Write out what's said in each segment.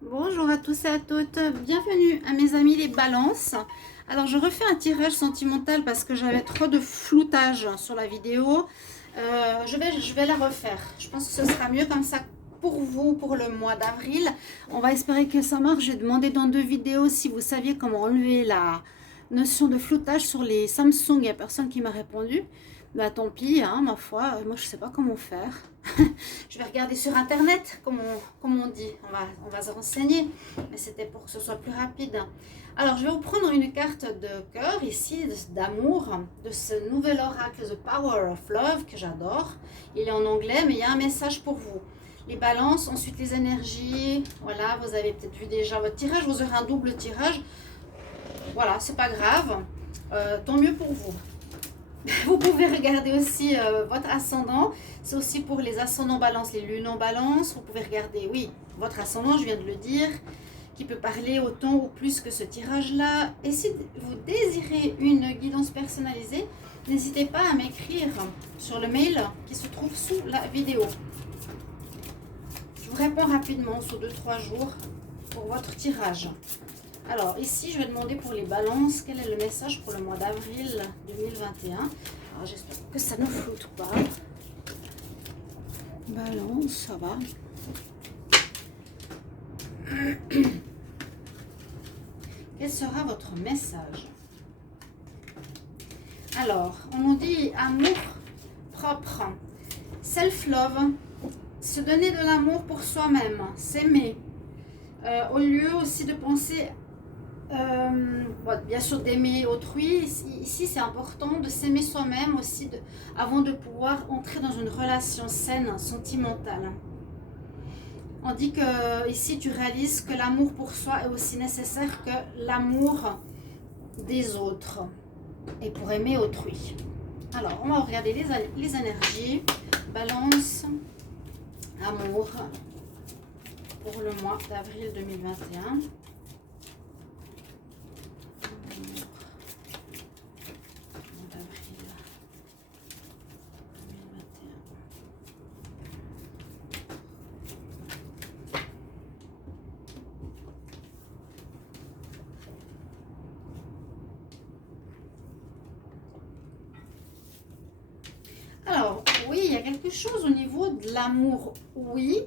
Bonjour à tous et à toutes, bienvenue à mes amis les balances. Alors je refais un tirage sentimental parce que j'avais trop de floutage sur la vidéo. Je vais la refaire, je pense que ce sera mieux comme ça pour vous pour le mois d'avril. On va espérer que ça marche. J'ai demandé dans 2 vidéos si vous saviez comment enlever la notion de floutage sur les Samsung. Il n'y a personne qui m'a répondu. Bah tant pis, hein, ma foi, moi je sais pas comment faire. Je vais regarder sur internet, comme on dit, on va se renseigner, mais c'était pour que ce soit plus rapide. Alors je vais vous prendre une carte de cœur ici, d'amour, de ce nouvel oracle, The Power of Love, que j'adore. Il est en anglais, mais il y a un message pour vous. Les balances, ensuite les énergies, voilà, vous avez peut-être vu déjà votre tirage, vous aurez un double tirage, voilà, c'est pas grave, tant mieux pour vous. Vous pouvez regarder aussi votre ascendant. C'est aussi pour les ascendants balance, les lunes en balance. Vous pouvez regarder, oui, votre ascendant, je viens de le dire, qui peut parler autant ou plus que ce tirage-là. Et si vous désirez une guidance personnalisée, n'hésitez pas à m'écrire sur le mail qui se trouve sous la vidéo. Je vous réponds rapidement sous 2-3 jours pour votre tirage. Alors ici, je vais demander pour les balances, quel est le message pour le mois d'avril 2021. Alors j'espère que ça ne floute pas. Balance, ça va. Quel sera votre message? Alors, on nous dit amour propre, self-love, se donner de l'amour pour soi-même, s'aimer. Au lieu aussi de penser... bien sûr d'aimer autrui, ici c'est important de s'aimer soi-même aussi avant de pouvoir entrer dans une relation saine, sentimentale. On dit que ici tu réalises que l'amour pour soi est aussi nécessaire que l'amour des autres et pour aimer autrui. Alors on va regarder les énergies. Balance, amour pour le mois d'avril 2021. Alors, oui, il y a quelque chose au niveau de l'amour, oui.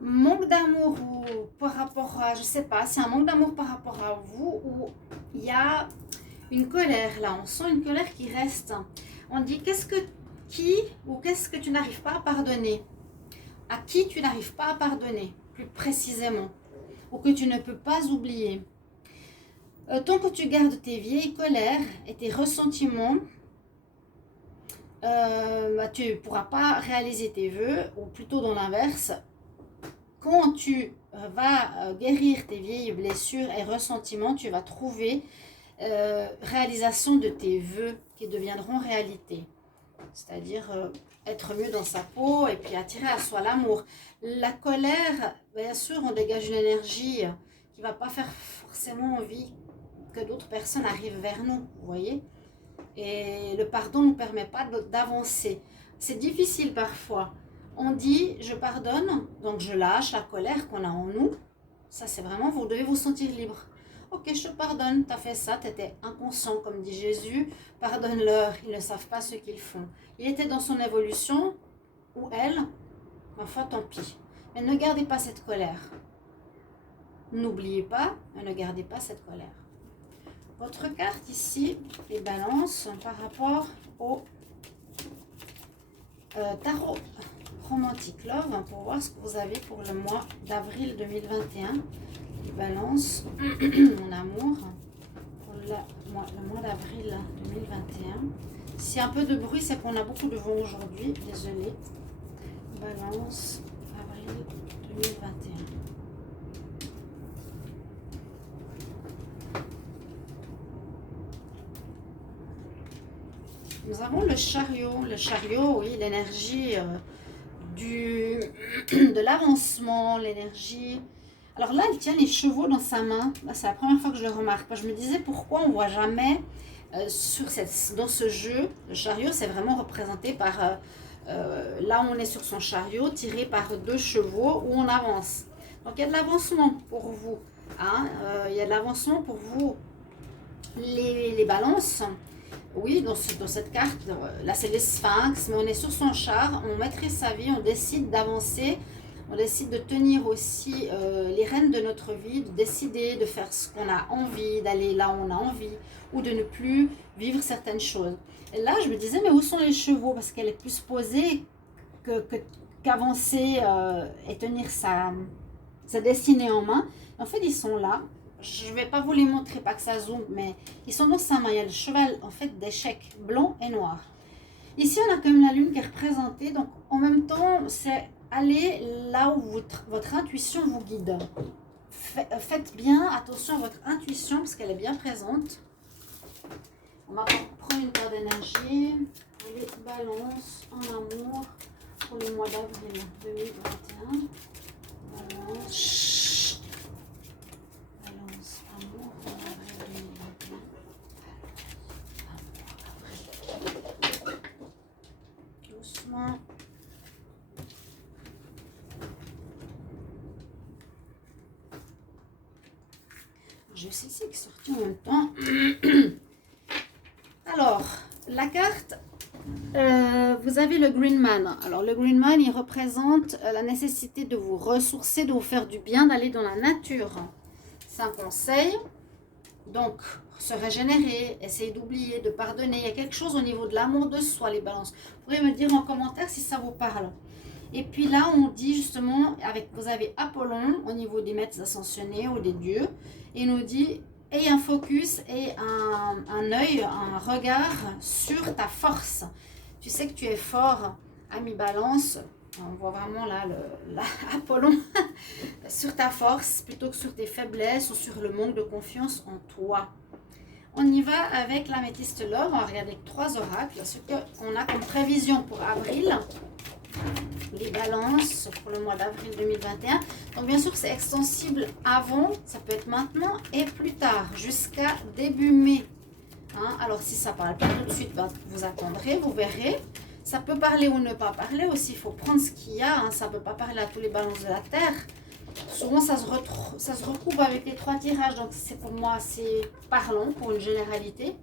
Manque d'amour ou par rapport à, je sais pas, c'est un manque d'amour par rapport à vous ou il y a une colère là, on sent une colère qui reste. On dit qu'est-ce que tu n'arrives pas à pardonner? À qui tu n'arrives pas à pardonner, plus précisément, ou que tu ne peux pas oublier. Tant que tu gardes tes vieilles colères et tes ressentiments, tu ne pourras pas réaliser tes vœux, ou plutôt dans l'inverse. Quand tu vas guérir tes vieilles blessures et ressentiments, tu vas trouver réalisation de tes vœux qui deviendront réalité. C'est-à-dire être mieux dans sa peau et puis attirer à soi l'amour. La colère, bien sûr, on dégage une énergie qui ne va pas faire forcément envie que d'autres personnes arrivent vers nous, vous voyez. Et le pardon ne nous permet pas d'avancer. C'est difficile parfois. On dit je pardonne, donc je lâche la colère qu'on a en nous. Ça c'est vraiment, vous devez vous sentir libre. Ok, je te pardonne, tu as fait ça, tu étais inconscient, comme dit Jésus. Pardonne-leur, ils ne savent pas ce qu'ils font. Il était dans son évolution, ou elle, ma foi, tant pis. Mais ne gardez pas cette colère. N'oubliez pas, mais ne gardez pas cette colère. Votre carte ici, les balances, par rapport au tarot romantique love, pour voir ce que vous avez pour le mois d'avril 2021. Les balances, mon amour, pour le mois d'avril 2021. S'il y a un peu de bruit, c'est qu'on a beaucoup de vent aujourd'hui, désolé. Balance, avril 2021. Nous avons le chariot. Le chariot, oui, l'énergie de l'avancement, l'énergie. Alors là, il tient les chevaux dans sa main. Là, c'est la première fois que je le remarque. Je me disais pourquoi on ne voit jamais dans ce jeu. Le chariot, c'est vraiment représenté par là où on est sur son chariot, tiré par 2 chevaux où on avance. Donc, il y a de l'avancement pour vous. Hein, il y a de l'avancement pour vous, les balances. Oui, dans cette carte, là c'est les sphinx, mais on est sur son char, on maîtrise sa vie, on décide d'avancer, on décide de tenir aussi les rênes de notre vie, de décider de faire ce qu'on a envie, d'aller là où on a envie, ou de ne plus vivre certaines choses. Et là, je me disais, mais où sont les chevaux? Parce qu'elle est plus posée qu'avancer et tenir sa destinée en main. En fait, ils sont là. Je ne vais pas vous les montrer, pas que ça zoome, mais ils sont dans sa main. Il y a le cheval en fait d'échecs, blanc et noir. Ici, on a quand même la lune qui est représentée. Donc, en même temps, c'est aller là où votre intuition vous guide. Faites bien attention à votre intuition parce qu'elle est bien présente. On va prendre une paire d'énergie. Allez, balance en amour pour le mois d'avril 2021. Balance. J'ai aussi qui est sorti en même temps. Alors, la carte, vous avez le Green Man. Alors, le Green Man, il représente la nécessité de vous ressourcer, de vous faire du bien, d'aller dans la nature. C'est un conseil. Donc, se régénérer, essayer d'oublier, de pardonner. Il y a quelque chose au niveau de l'amour de soi, les balances. Vous pourrez me dire en commentaire si ça vous parle. Et puis là, on dit justement, vous avez Apollon au niveau des maîtres ascensionnés ou des dieux. Et il nous dit, aie un focus et un œil, un regard sur ta force. Tu sais que tu es fort, ami balance. On voit vraiment là Apollon sur ta force plutôt que sur tes faiblesses ou sur le manque de confiance en toi. On y va avec l'améthyste love. On va regarder 3 oracles. Ce qu'on a comme prévision pour avril. Les balances pour le mois d'avril 2021. Donc bien sûr c'est extensible avant, ça peut être maintenant et plus tard, jusqu'à début mai. Hein? Alors si ça ne parle pas tout de suite, ben, vous attendrez, vous verrez. Ça peut parler ou ne pas parler aussi, il faut prendre ce qu'il y a. Hein? Ça ne peut pas parler à tous les balances de la Terre. Souvent ça se recoupe avec les 3 tirages, donc c'est pour moi assez parlant pour une généralité.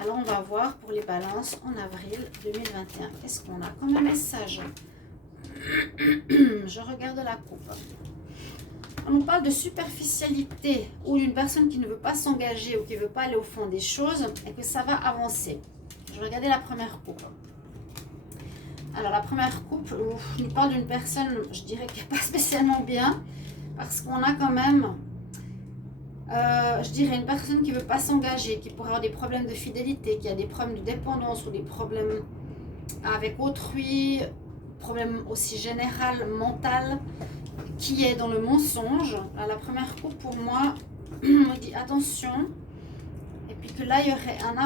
Alors, on va voir pour les balances en avril 2021. Qu'est-ce qu'on a comme message? Je regarde la coupe. On nous parle de superficialité ou d'une personne qui ne veut pas s'engager ou qui ne veut pas aller au fond des choses et que ça va avancer. Je vais regarder la première coupe. Alors, la première coupe, on nous parle d'une personne, je dirais, qui n'est pas spécialement bien parce qu'on a quand même... je dirais une personne qui ne veut pas s'engager, qui pourrait avoir des problèmes de fidélité, qui a des problèmes de dépendance ou des problèmes avec autrui, problème aussi général, mental, qui est dans le mensonge. Là, la première coupe pour moi, on dit attention, et puis que là il y aurait un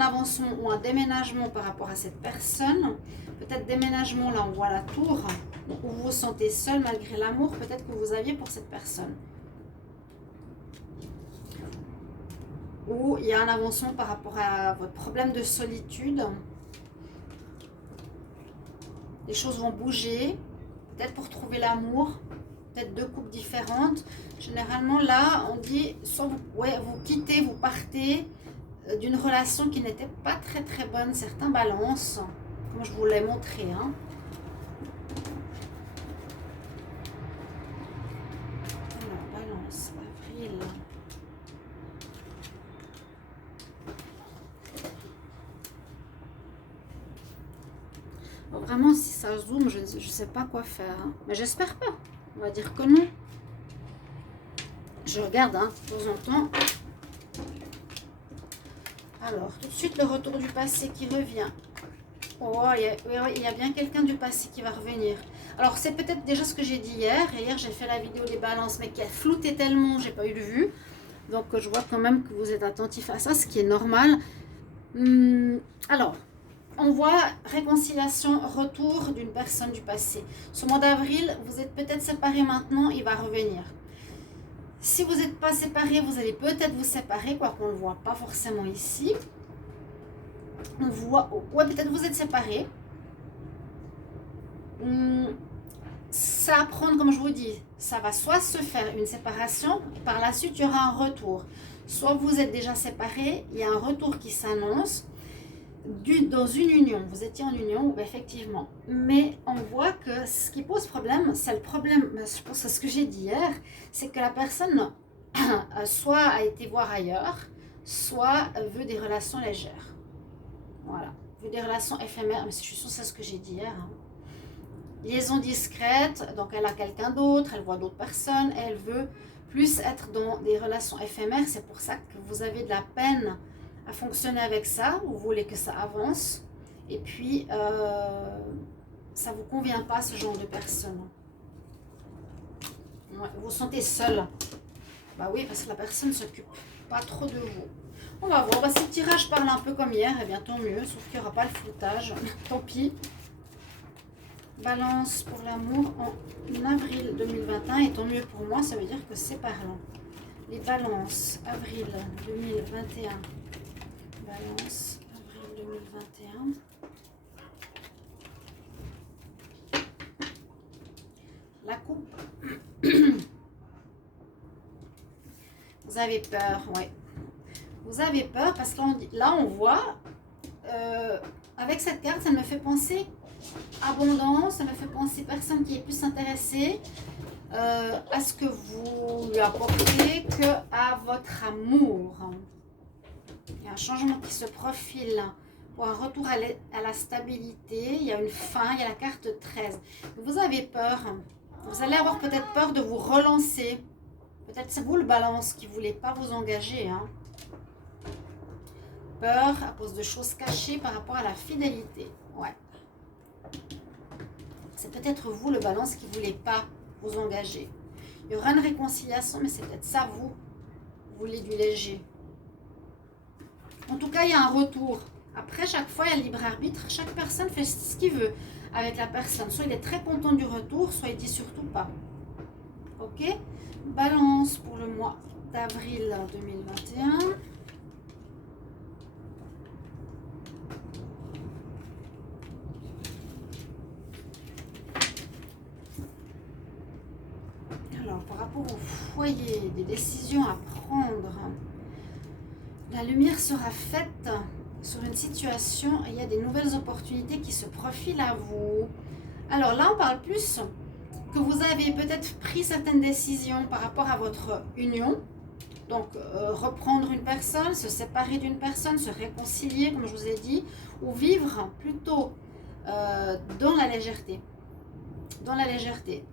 avancement ou un déménagement par rapport à cette personne. Peut-être déménagement, là on voit la tour, donc où vous vous sentez seul malgré l'amour peut-être que vous aviez pour cette personne. Ou il y a un avancement par rapport à votre problème de solitude. Les choses vont bouger, peut-être pour trouver l'amour, peut-être 2 coupes différentes. Généralement, là, on dit, soit vous quittez, vous partez d'une relation qui n'était pas très très bonne. Certains balances, comme je vous l'ai montré. Hein. Alors, balance, avril... Vraiment, si ça zoome, je ne sais pas quoi faire. Hein. Mais j'espère pas. On va dire que non. Je regarde hein, de temps en temps. Alors, tout de suite, le retour du passé qui revient. Oh, il y a bien quelqu'un du passé qui va revenir. Alors, c'est peut-être déjà ce que j'ai dit hier. Et hier, j'ai fait la vidéo des balances, mais qui a flouté tellement, j'ai pas eu de vue. Donc, je vois quand même que vous êtes attentif à ça, ce qui est normal. Alors... On voit réconciliation, retour d'une personne du passé. Ce mois d'avril, vous êtes peut-être séparés maintenant, il va revenir. Si vous n'êtes pas séparés, vous allez peut-être vous séparer, quoi qu'on ne le voit pas forcément ici. On voit, ouais, peut-être vous êtes séparés. ça à prendre, comme je vous dis, ça va soit se faire une séparation, par la suite il y aura un retour. Soit vous êtes déjà séparés, il y a un retour qui s'annonce dans une union. Vous étiez en union, effectivement. Mais on voit que ce qui pose problème, c'est le problème, je pense que c'est ce que j'ai dit hier, c'est que la personne soit a été voir ailleurs, soit veut des relations légères. Voilà. Veut des relations éphémères, mais je suis sûre que c'est ce que j'ai dit hier. Hein. Liaison discrète, donc elle a quelqu'un d'autre, elle voit d'autres personnes, elle veut plus être dans des relations éphémères. C'est pour ça que vous avez de la peine à fonctionner avec ça. Vous voulez que ça avance. Et puis, ça ne vous convient pas, ce genre de personne. Ouais, vous vous sentez seul. Bah oui, parce que la personne ne s'occupe pas trop de vous. On va voir. Bah, si le tirage parle un peu comme hier, eh bien tant mieux. Sauf qu'il n'y aura pas le floutage. Tant pis. Balance pour l'amour en avril 2021. Et tant mieux pour moi, ça veut dire que c'est parlant. Les balances, avril 2021. Balance, avril 2021. La coupe. Vous avez peur, ouais. Vous avez peur parce que là, on voit, avec cette carte, ça me fait penser abondance, ça me fait penser personne qui est plus intéressée à ce que vous lui apportez que à votre amour. Il y a un changement qui se profile pour un retour à la stabilité. Il y a une fin, il y a la carte 13. Vous avez peur. Vous allez avoir peut-être peur de vous relancer. Peut-être c'est vous le balance qui ne voulez pas vous engager. Hein. Peur à cause de choses cachées par rapport à la fidélité. Ouais. C'est peut-être vous le balance qui ne voulez pas vous engager. Il y aura une réconciliation, mais c'est peut-être ça vous voulez du léger. En tout cas, il y a un retour. Après, chaque fois, il y a le libre arbitre. Chaque personne fait ce qu'il veut avec la personne. Soit il est très content du retour, soit il dit surtout pas. Ok? Balance pour le mois d'avril 2021. Alors, par rapport au foyer, des décisions à prendre, la lumière sera faite sur une situation et il y a des nouvelles opportunités qui se profilent à vous. Alors là, on parle plus que vous avez peut-être pris certaines décisions par rapport à votre union. Donc, reprendre une personne, se séparer d'une personne, se réconcilier, comme je vous ai dit, ou vivre plutôt dans la légèreté. Dans la légèreté.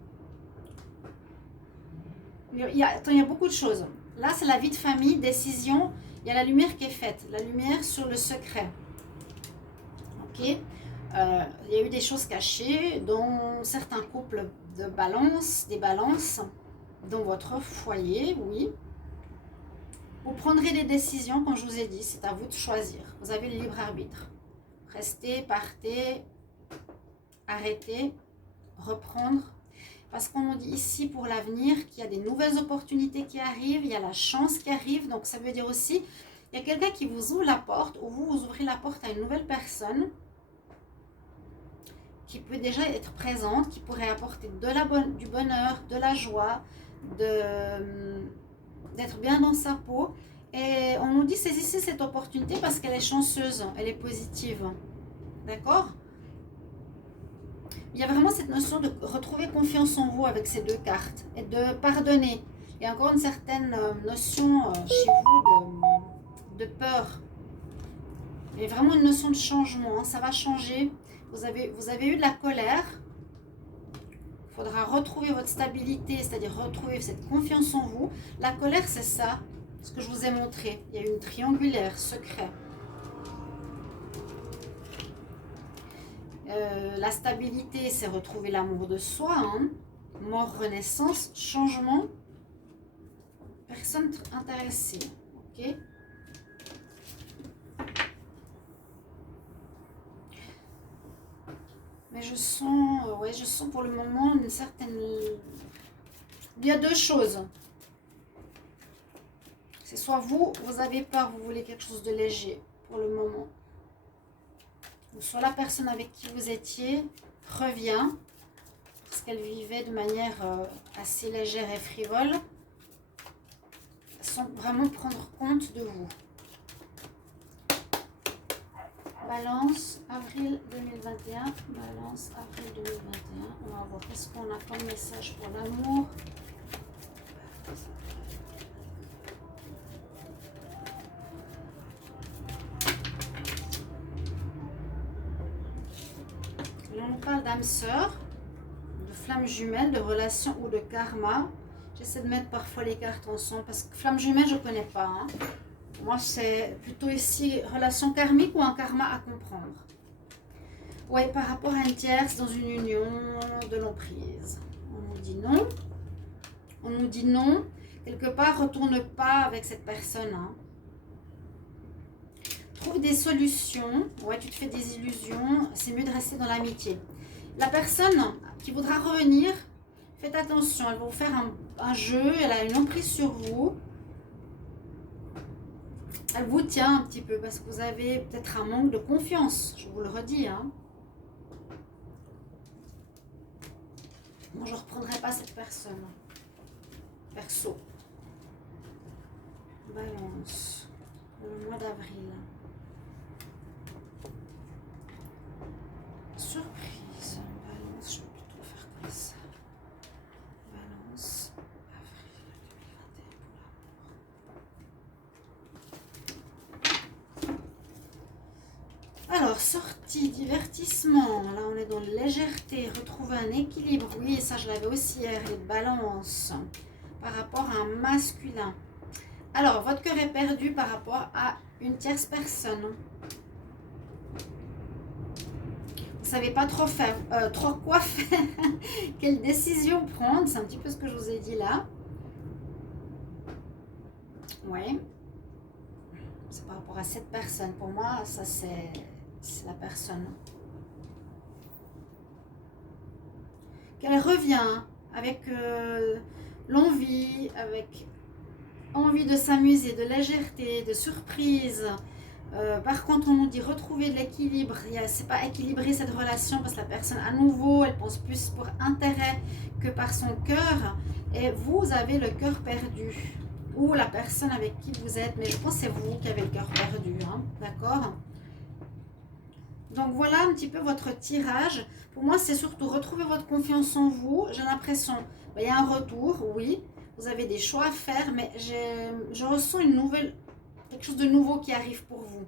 Il y a beaucoup de choses. Là, c'est la vie de famille, décision. Il y a la lumière qui est faite, la lumière sur le secret. Ok. Il y a eu des choses cachées dans certains couples de balance, des balances, dans votre foyer, oui. Vous prendrez des décisions, comme je vous ai dit, c'est à vous de choisir. Vous avez le libre arbitre. Restez, partez, arrêtez, reprendre. Parce qu'on nous dit ici pour l'avenir qu'il y a des nouvelles opportunités qui arrivent, il y a la chance qui arrive. Donc ça veut dire aussi, il y a quelqu'un qui vous ouvre la porte ou vous ouvrez la porte à une nouvelle personne qui peut déjà être présente, qui pourrait apporter du bonheur, de la joie, d'être bien dans sa peau. Et on nous dit saisissez cette opportunité parce qu'elle est chanceuse, elle est positive. D'accord ? Il y a vraiment cette notion de retrouver confiance en vous avec ces deux cartes et de pardonner. Il y a encore une certaine notion chez vous de peur. Il y a vraiment une notion de changement. Hein. Ça va changer. Vous avez eu de la colère. Il faudra retrouver votre stabilité, c'est-à-dire retrouver cette confiance en vous. La colère, c'est ça, ce que je vous ai montré. Il y a une triangulaire, secret. La stabilité, c'est retrouver l'amour de soi. Hein. Mort, renaissance, changement. Personne intéressée. Ok. Mais je sens pour le moment une certaine... Il y a deux choses. C'est soit vous avez peur, vous voulez quelque chose de léger pour le moment. Ou soit la personne avec qui vous étiez revient parce qu'elles vivaient de manière assez légère et frivole, sans vraiment prendre compte de vous. Balance, avril 2021. Balance, avril 2021. On va voir qu'est-ce qu'on a comme message pour l'amour. Là, on parle d'âme sœur, de flamme jumelle, de relation ou de karma. J'essaie de mettre parfois les cartes ensemble parce que flamme jumelle, je ne connais pas. Hein. Moi, c'est plutôt ici relation karmique ou un karma à comprendre. Oui, par rapport à une tierce dans une union de l'emprise. On nous dit non. On nous dit non. Quelque part, retourne pas avec cette personne. Hein. Trouve des solutions. Ouais, tu te fais des illusions. C'est mieux de rester dans l'amitié. La personne qui voudra revenir, faites attention. Elle va vous faire un jeu. Elle a une emprise sur vous. Elle vous tient un petit peu parce que vous avez peut-être un manque de confiance. Je vous le redis. Hein. Moi, je ne reprendrai pas cette personne. Perso. Balance. Le mois d'avril. Surprise. Balance, je peux plutôt faire comme ça. Balance. Avril 2021 pour l'amour. Alors, sortie, divertissement. Là, on est dans la légèreté. Retrouver un équilibre. Oui, ça, je l'avais aussi hier. Les balances par rapport à un masculin. Alors, votre cœur est perdu par rapport à une tierce personne. Vous ne savez pas trop faire, trop quoi faire, quelle décision prendre. C'est un petit peu ce que je vous ai dit là. Oui. C'est par rapport à cette personne. Pour moi, ça c'est la personne. Qu'elle revient avec l'envie, avec envie de s'amuser, de légèreté, de surprise. Par contre, on nous dit retrouver de l'équilibre. C'est pas équilibré cette relation parce que la personne, à nouveau, elle pense plus pour intérêt que par son cœur. Et vous avez le cœur perdu. Ou la personne avec qui vous êtes. Mais je pense que c'est vous qui avez le cœur perdu. Hein, d'accord? Donc voilà un petit peu votre tirage. Pour moi, c'est surtout retrouver votre confiance en vous. J'ai l'impression, il y a un retour, oui. Vous avez des choix à faire, mais je ressens quelque chose de nouveau qui arrive pour vous.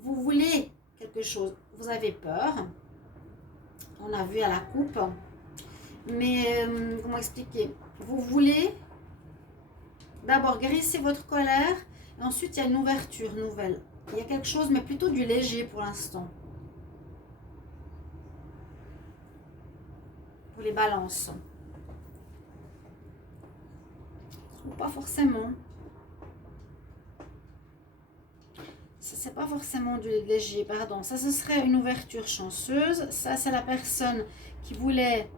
Vous voulez quelque chose, vous avez peur. On a vu à la coupe. Mais comment expliquer? Vous voulez d'abord guérir votre colère. Et ensuite, il y a une ouverture nouvelle. Il y a quelque chose, mais plutôt du léger pour l'instant. Pour les balances. Ou pas forcément. Ça, c'est pas forcément du léger, pardon. Ça, ce serait une ouverture chanceuse. Ça, c'est la personne qui voulait,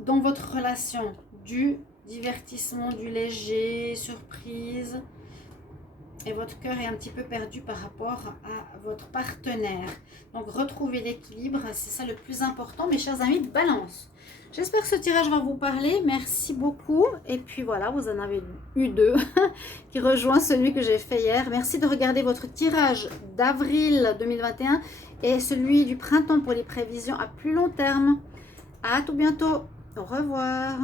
dans votre relation, du divertissement, du léger, surprise. Et votre cœur est un petit peu perdu par rapport à votre partenaire. Donc, retrouvez l'équilibre, c'est ça le plus important, mes chers amis de Balance. J'espère que ce tirage va vous parler. Merci beaucoup. Et puis voilà, vous en avez eu deux qui rejoint celui que j'ai fait hier. Merci de regarder votre tirage d'avril 2021 et celui du printemps pour les prévisions à plus long terme. À tout bientôt. Au revoir.